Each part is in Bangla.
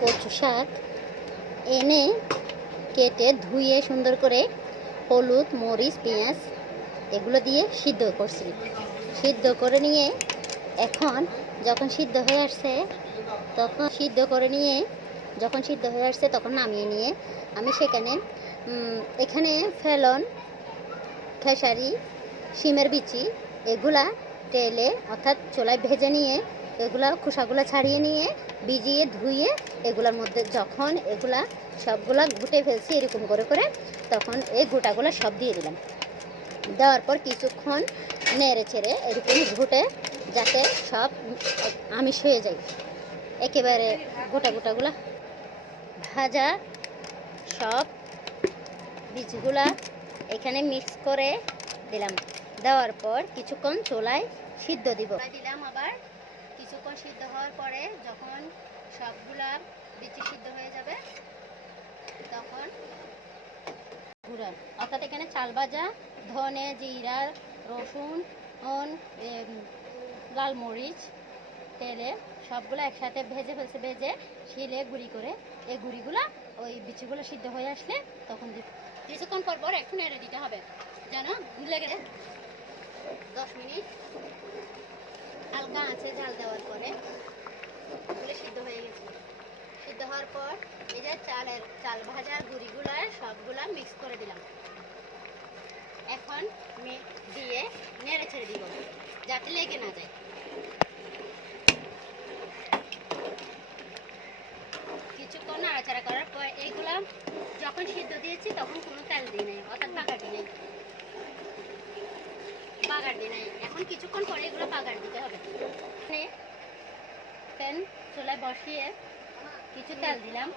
কচু শাক এনে কেটে ধুয়ে সুন্দর করে হলুদ মরিচ পেঁয়াজ এগুলো দিয়ে সিদ্ধ করছি। সিদ্ধ করে নিয়ে এখন যখন সিদ্ধ হয়ে আসছে তখন নামিয়ে নিয়ে আমি সেখানে এখানে ফেলন, খেসারি, শিমের বিচি এগুলা তেলে অর্থাৎ চুলায় ভেজে নিয়ে এগুলা খোসাগুলো ছাড়িয়ে নিয়ে ভিজিয়ে ধুয়ে এগুলোর মধ্যে যখন এগুলা সবগুলা ঘুটে ফেলছি এরকম করে করে তখন এই গোটাগুলো সব দিয়ে দিলাম। দেওয়ার পর কিছুক্ষণ নেড়ে ছেড়ে এরকম ঘুটে যাতে সব আমিষ হয়ে যায়, একেবারে গোটাগুলো ভাজা সব বীজগুলা এখানে মিক্স করে দিলাম। দেওয়ার পর কিছুক্ষণ চুলায় সিদ্ধ দিলাম। আবার কিছুক্ষণ সিদ্ধ হওয়ার পরে যখন সবগুলা বিচি সিদ্ধ হয়ে যাবে তখন গুঁড়া অর্থাৎ এখানে চাল ভাজা, ধনে, জিরা, রসুন, লাল মরিচ তেলে সবগুলো একসাথে ভেজে শিলে গুঁড়ি করে এই গুঁড়িগুলা ওই বিচিগুলো সিদ্ধ হয়ে আসলে তখন কিছুক্ষণ পর একটু নেড়ে দিতে হবে যেন লেগে 10 মিনিট হালকা আছে ঝাল দেওয়ার পরে এগুলো সিদ্ধ হয়ে গেছে। সিদ্ধ হওয়ার পর এই যে চাল ভাজা গুঁড়িগুলো সবগুলা মিক্স করে দিলাম। এখন দিয়ে নেড়ে ছেড়ে দিব যাতে লেগে না যায়। কিছুক্ষণ নাড়াচাড়া করার পর এইগুলা যখন সিদ্ধ দিয়েছি তখন কোনো তেল দিই নাই, অর্থাৎ বাগার দিই নাই। এখন কিছুক্ষণ পরে এগুলো বাগার দিতে হবে। প্যান চুলায় বসিয়ে কিছু তেল দিলাম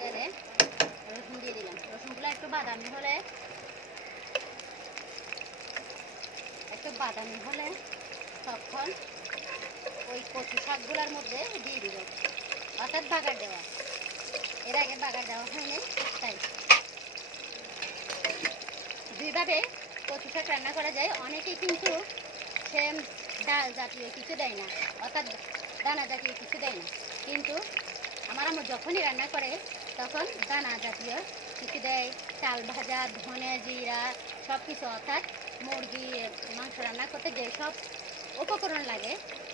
তেলে রসুন দিয়ে দিলাম। রসুনগুলো একটু বাদামি হলে তখন ওই কচু শাকগুলোর মধ্যে দিয়ে দিব, অর্থাৎ বাগার দেওয়া। এর আগে বাগার দেওয়া হয়নি, তাই দুইভাবে কচু শাক রান্না করা যায়। অনেকেই কিন্তু সে ডাল জাতীয় কিছু দেয় না, অর্থাৎ দানা জাতীয় কিছু দেয় না, কিন্তু আমার আম্মু যখনই রান্না করে তখন দানা জাতীয় কিছু দেয়। চাল ভাজা, ধনে, জিরা সব কিছু, অর্থাৎ মুরগি মাংস রান্না করতে যে সব উপকরণ লাগে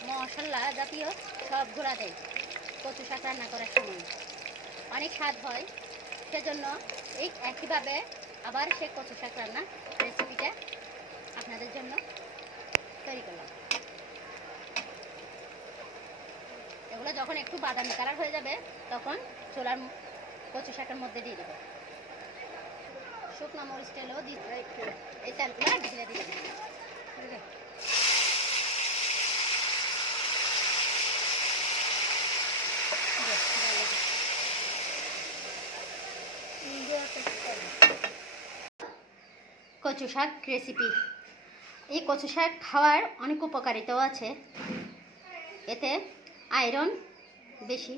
মশলা জাতীয় সবগুলা দেয় কচু শাক রান্না করার সময়, অনেক স্বাদ হয়। সেজন্য এই একইভাবে আবার সে কচু শাক রান্না রেসিপিটা আপনাদের জন্য তৈরি করলাম। এগুলো যখন একটু বাদামি কালার হয়ে যাবে তখন চুলার কচু শাকের মধ্যে দিয়ে দেবো। শুকনো মরিচ তেলও দিয়ে এই তেলগুলো ঢেলে দিয়ে দেবো। কচু শাক রেসিপি। এই কচু শাক খাওয়ার অনেক উপকারিতাও আছে। এতে আয়রন বেশি,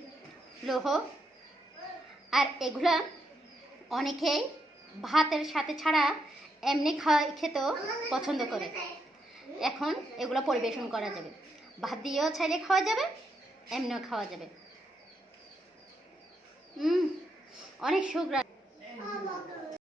লৌহ, আর এগুলা অনেকেই ভাতের সাথে ছাড়া এমনি খেতেও পছন্দ করে। এখন এগুলো পরিবেশন করা যাবে, ভাত দিয়েও চাইলে খাওয়া যাবে, এমনিও খাওয়া যাবে। অনেক সুগ্রাণ।